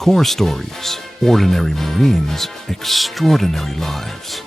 CorpsStories, ordinary Marines, extraordinary lives.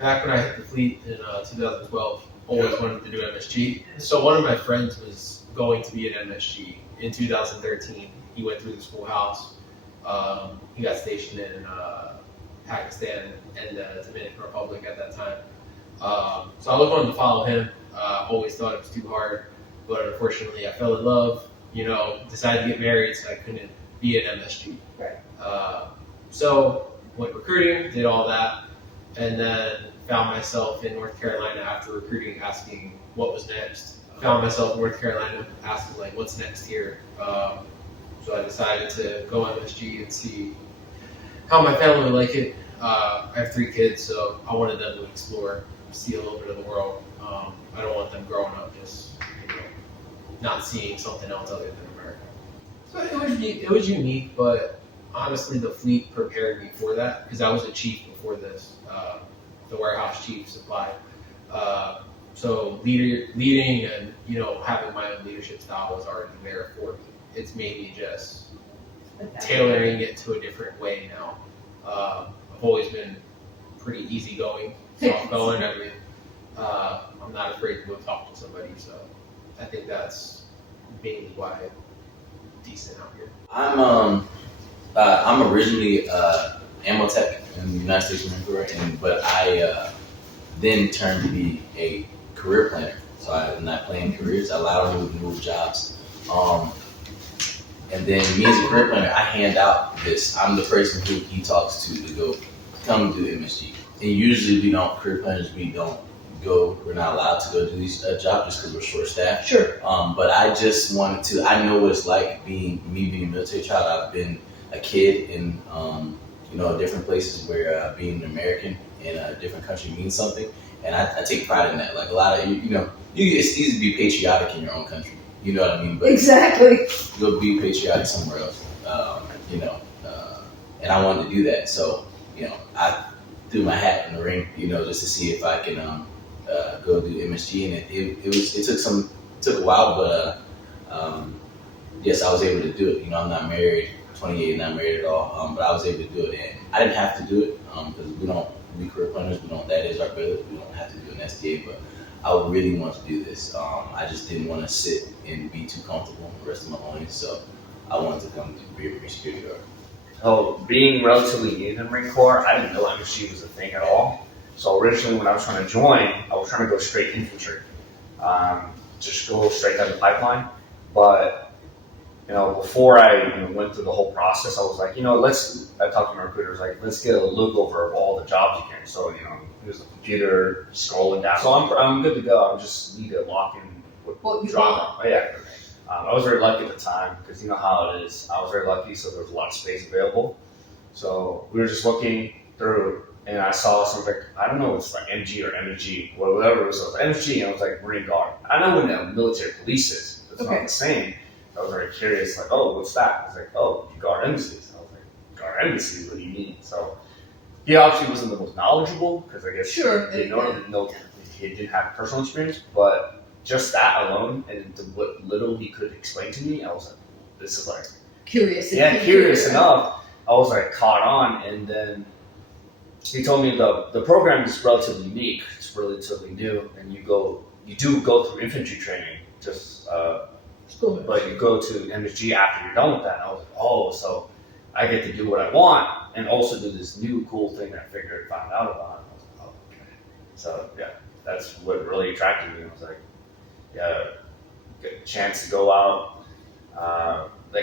Back when I hit the fleet in 2012, always wanted to do MSG. So one of my friends was going to be an MSG in 2013. He went through the schoolhouse. He got stationed in Pakistan and the Dominican Republic at that time. So I always wanted to follow him. Always thought it was too hard, but unfortunately I fell in love. Decided to get married, so I couldn't be an MSG. Right. So went recruiting, did all that, and then found myself in North Carolina after recruiting, asking what was next. Found myself in North Carolina asking what's next here. So I decided to go MSG and see how my family would like it. I have 3 kids, so I wanted them to explore, see a little bit of the world. I don't want them growing up just not seeing something else other than America. So it was unique, but honestly, the fleet prepared me for that because I was a chief before this. The warehouse chief supply. So leading and having my own leadership style was already there for me. It's maybe just tailoring it to a different way now. I've always been pretty easygoing, soft-going. I'm not afraid to go talk to somebody, so I think that's mainly why I'm decent out here. I'm originally ammo tech in the United States Marine Corps, but I then turned to be a career planner. So I'm not planning careers. I laterally move jobs. And then me as a career planner, I hand out this. I'm the person who he talks to go come do MSG. And usually career planners, we're not allowed to go do these jobs just because we're short staffed. Sure. But I just wanted to, I know what it's like being a military child. I've been a kid in, different places where being an American in a different country means something. And I take pride in that. Like a lot of, it's easy to be patriotic in your own country. You know what I mean? But exactly. Go be patriotic somewhere else. And I wanted to do that. So, I threw my hat in the ring, just to see if I can go do MSG. And it took a while, but yes, I was able to do it. I'm not married, 28, not married at all, but I was able to do it. And I didn't have to do it because we career planners, that is our privilege. We don't have to do an STA, but I really want to do this. I just didn't want to sit and be too comfortable the rest of my life, so I wanted to come to be a Marine security guard. Oh, being relatively new in the Marine Corps, I didn't know MSG was a thing at all. So originally when I was trying to join, I was trying to go straight infantry. Just go straight down the pipeline. But, before I went through the whole process, I was like, I talked to my recruiters, let's get a look over of all the jobs you can. So, here's the computer, scrolling down. So I'm good to go. I just need to lock in what job. Oh, yeah. I was very lucky at the time because you know how it is. I was very lucky, so there was a lot of space available. So we were just looking through, and I saw something, I don't know, it's like MG or MG, whatever it was. So it was MG, and I was like, Marine Guard. I know what the military police is. It's not the same. I was very curious, what's that? I was like, you guard embassies. I was like, guard embassies? What do you mean? So he obviously wasn't the most knowledgeable because I guess he didn't have personal experience, but just that alone and what little he could explain to me, I was like, this is curious. Curious enough. I was caught on, and then he told me the program is relatively unique. It's relatively new, and you do go through infantry training, but you go to MSG after you're done with that. And I was like, so I get to do what I want and also do this new cool thing that I found out about. And I was like, okay. So yeah, that's what really attracted me. I was like, get a chance to go out,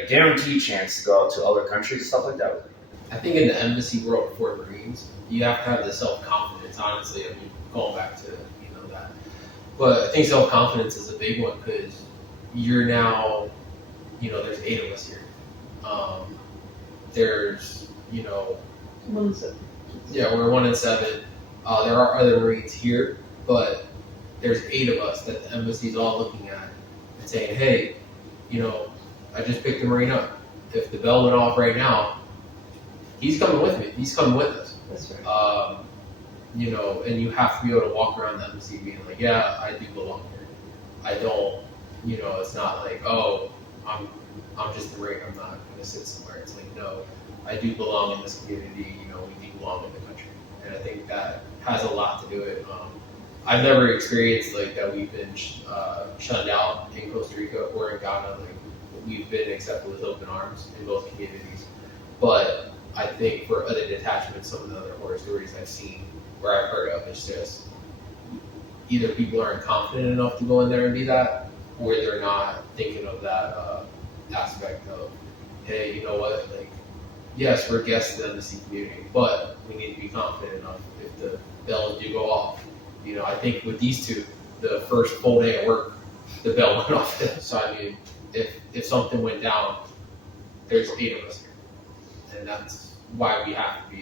guaranteed chance to go out to other countries and stuff like that. I think in the embassy world for Marines, you have to have the self-confidence, honestly. Going back to that. But I think self-confidence is a big one because you're now, there's 8 of us here. There's, 1 in 7. Yeah, we're 1 in 7. There are other Marines here, but there's 8 of us that the embassy is all looking at and saying, hey, I just picked a Marine up. If the bell went off right now, he's coming with me. He's coming with us. That's right. And you have to be able to walk around the embassy being like, yeah, I do belong here. I don't, it's not like, oh, I'm just a Marine. I'm not going to sit somewhere. It's like, no, I do belong in this community. We do belong in the country. And I think that has a lot to do with it. I've never experienced like that we've been shunned out in Costa Rica or in Ghana. Like we've been accepted with open arms in both communities. But I think for other detachments, some of the other horror stories I've seen where I've heard of, it's just either people aren't confident enough to go in there and be that, or they're not thinking of that aspect of, hey, you know what, like, yes, we're guests in the embassy community, but we need to be confident enough if the bells do go off. I think with these two, the first full day at work, the bell went off. So I mean, if something went down, there's 8 of us here, and that's why we have to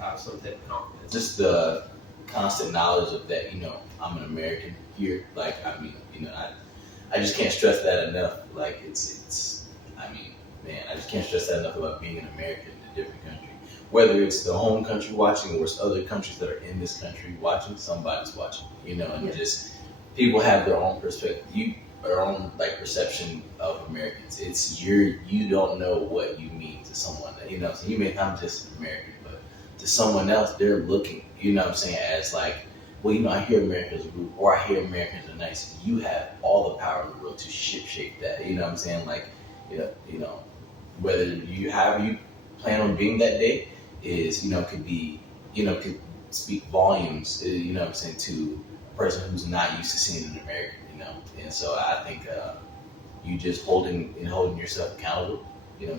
have some type of confidence. Just the constant knowledge of that, I'm an American here. Like, I mean, I just can't stress that enough. Like, I just can't stress that enough about being an American in a different country. Whether it's the home country watching or it's other countries that are in this country watching, somebody's watching, and just people have their own perspective, their own like perception of Americans. It's you don't know what you mean to someone. So you may I'm just American, but to someone else, they're looking, as like, well, I hear Americans are rude, or I hear Americans are nice. You have all the power in the world to shape that. Like, whether you plan on being that day is, could be, could speak volumes, to a person who's not used to seeing an American, And so I think you just holding yourself accountable,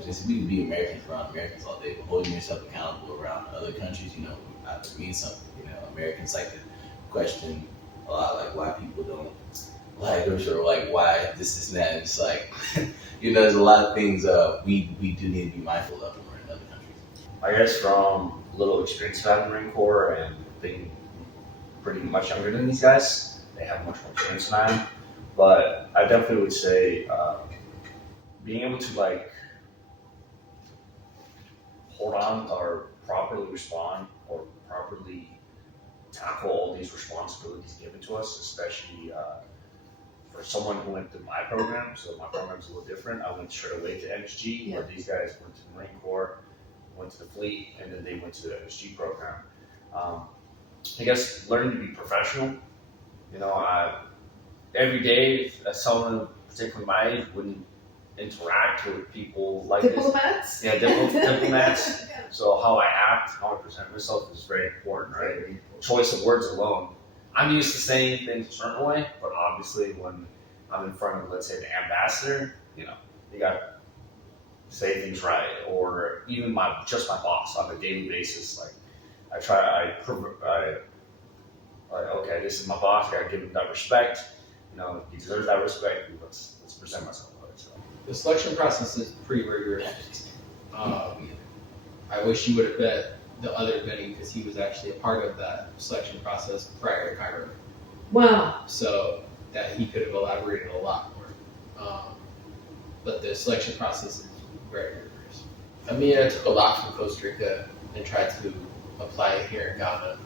just we can be Americans around Americans all day, but holding yourself accountable around other countries, it means something. Americans like to question a lot, like why people don't like us or like why this and that. And it's like, there's a lot of things we do need to be mindful of when we're in other countries. I guess from a little experience about the Marine Corps and being pretty much younger than these guys, they have much more experience than I am. But I definitely would say being able to like hold on or properly respond or properly tackle all these responsibilities given to us, especially for someone who went through my program. So my program's a little different. I went straight away to MSG, where these guys went to the Marine Corps, went to the fleet, and then they went to the MSG program. I guess learning to be professional. Every day, someone particularly my age wouldn't interact with people like diplomats? This. Yeah, diplomats. So how I act, how I present myself is very important, right? Choice of words alone. I'm used to saying things a certain way, but obviously when I'm in front of, let's say, the ambassador, you gotta say things right. Or even my boss on a daily basis. Like okay, this is my boss. I gotta give him that respect. He deserves that respect. Let's present myself with it. So. The selection process is pretty rigorous. I wish you would have met the other Benny because he was actually a part of that selection process prior to Cairo. Wow. So that he could have elaborated a lot more. But the selection process is very rigorous. I mean, I took a lot from Costa Rica and tried to apply it here in Ghana.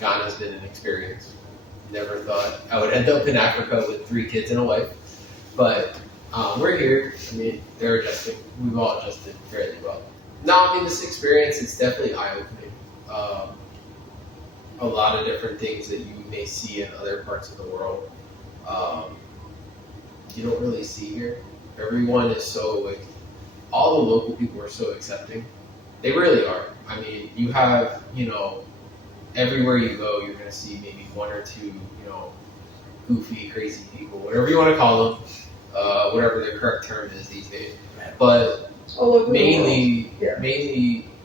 Ghana's been an experience. Never thought I would end up in Africa with 3 kids and a wife. But we're here. I mean, they're adjusting. We've all adjusted fairly well. No, I mean, this experience is definitely eye-opening. A lot of different things that you may see in other parts of the world, you don't really see here. Everyone is so, like, all the local people are so accepting. They really are. I mean, you have, everywhere you go, you're going to see maybe 1 or 2, goofy, crazy people, whatever you want to call them, whatever the correct term is these days. But mainly,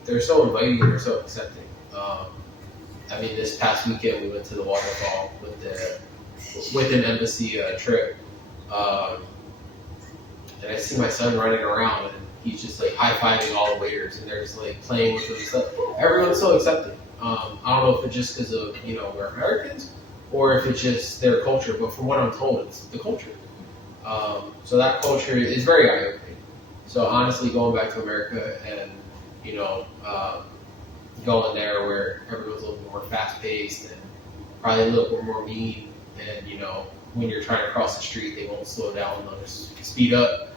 they're so inviting and they're so accepting. I mean, this past weekend we went to the waterfall with an embassy trip, and I see my son running around and he's just like high-fiving all the waiters and they're just like playing with them. Everyone's so accepting. I don't know if it's just because of we're Americans, or if it's just their culture. But from what I'm told, it's the culture. So that culture is very eye-opening. So honestly, going back to America and going there where everyone's a little bit more fast-paced and probably a little bit more mean, and when you're trying to cross the street, they won't slow down, they'll just speed up.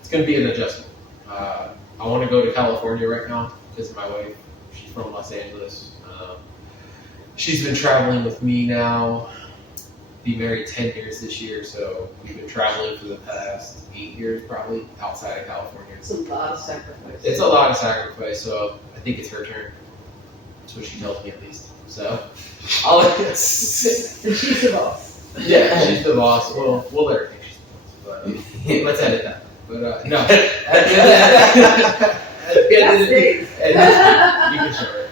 It's going to be an adjustment. I want to go to California right now because my wife, she's from Los Angeles. She's been traveling with me now. Be married 10 years this year, so we've been traveling for the past 8 years probably outside of California. It's a lot of sacrifice. It's a lot of sacrifice, so I think it's her turn. That's what she tells me at least. So I'll let And she's the boss. yeah, she's the boss. We'll let her think she's the boss. But let's edit that. But no. At the end of the day, you can show it.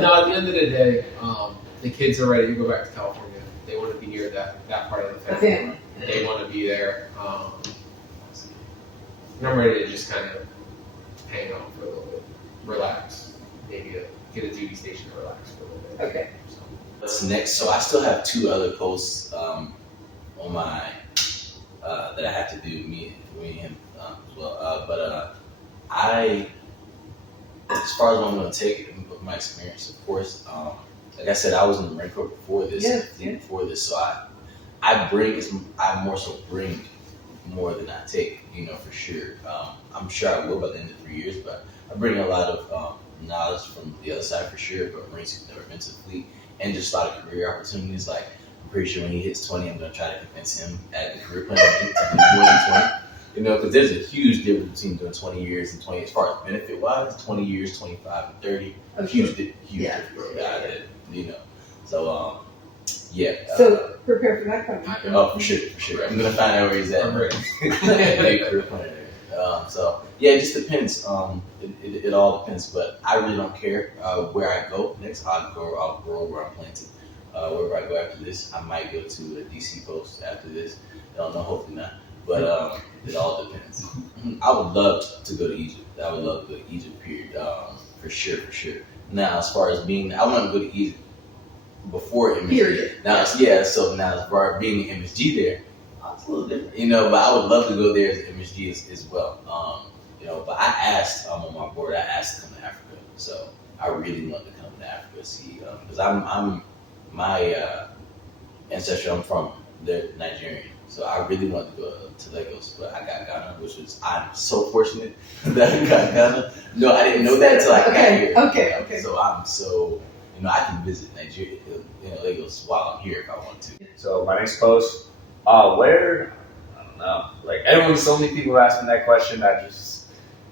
No, at the end of the day, the kids are ready to go back to California. They want to be near that part of the family. They want to be there. And I'm ready to just kind of hang out for a little bit, relax, maybe get a duty station to relax for a little bit. Okay. So. What's next? So I still have 2 other posts on my that I have to do, me and him as well. But I, as far as what I'm going to take with my experience, of course, like I said, I was in the Marine Corps before this. Before this, so I more so bring more than I take, for sure. I'm sure I will by the end of 3 years, but I bring a lot of knowledge from the other side for sure, but Marines who've never been to the fleet, and just a lot of career opportunities. Like, I'm pretty sure when he hits 20, I'm going to try to convince him at the career plan to do more than 20. Because there's a huge difference between doing 20 years and 20, as far as benefit wise, 20 years, 25, and 30. Huge difference. So, yeah. So prepare for that question. Oh, for sure. I'm gonna find out where he's at. I'm ready. Career planner. So yeah, it just depends. It all depends, but I really don't care where I go next. I'll go where I'm planted. Wherever I go after this, I might go to a DC post after this. I don't know, hopefully not. But it all depends. I would love to go to Egypt. I would love to go to Egypt, period. For sure. Now, as far as I want to go to Egypt before MSG. Period. Now, so now as far as being an MSG there, it's a little different. But I would love to go there as an MSG as well. But I asked, I'm on my board, I asked to come to Africa. So I really want to come to Africa, see, because I'm my ancestry, I'm from Nigerian. So I really want to go to Lagos, but I got Ghana, I'm so fortunate that I got Ghana. No, I didn't know that until I got here. Okay. So I'm so, I can visit Nigeria, Lagos while I'm here if I want to. So my next post, where? I don't know. Like so many people ask me that question.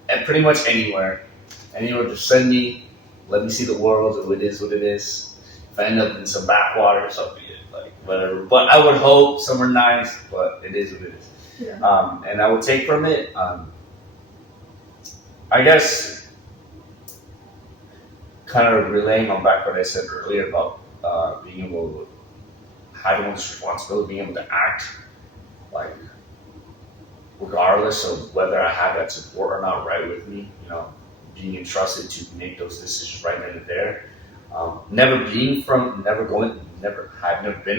And pretty much anywhere. Anyone just send me, let me see the world, and it is what it is. If I end up in some backwater, so be it. Like whatever. But I would hope somewhere nice, but it is what it is. Yeah. And I would take from it, I guess, kind of relaying on back what I said earlier about being able to having this responsibility, being able to act like regardless of whether I have that support or not right with me, being entrusted to make those decisions right then and there. I've never been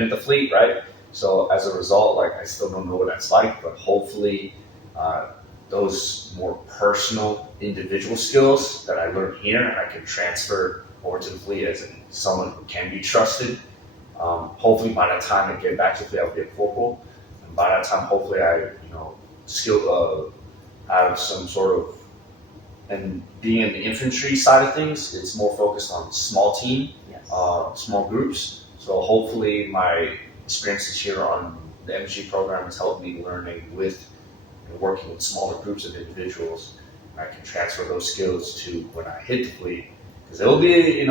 in the fleet, right? So as a result, I still don't know what that's like, but hopefully those more personal, individual skills that I learned here, I can transfer over to the fleet as someone who can be trusted. Hopefully by the time I get back to the fleet, I'll be a corporal. And by that time, hopefully I, have some sort of, and being in the infantry side of things, it's more focused on small team, small groups. So hopefully my experiences here on the MSG program has helped me learning with and working with smaller groups of individuals. I can transfer those skills to when I hit the fleet, because it'll be,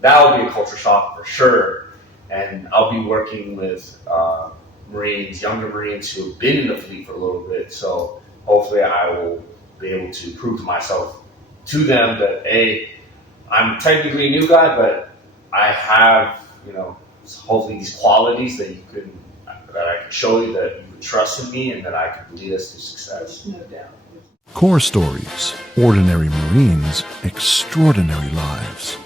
that will be a culture shock for sure. And I'll be working with younger Marines who have been in the fleet for a little bit. So hopefully I will be able to prove to them that, A, I'm technically a new guy, but I have, hopefully these qualities that I can show you that you would trust in me and that I can lead us to success. No doubt. CorpsStories, Ordinary Marines, Extraordinary Lives.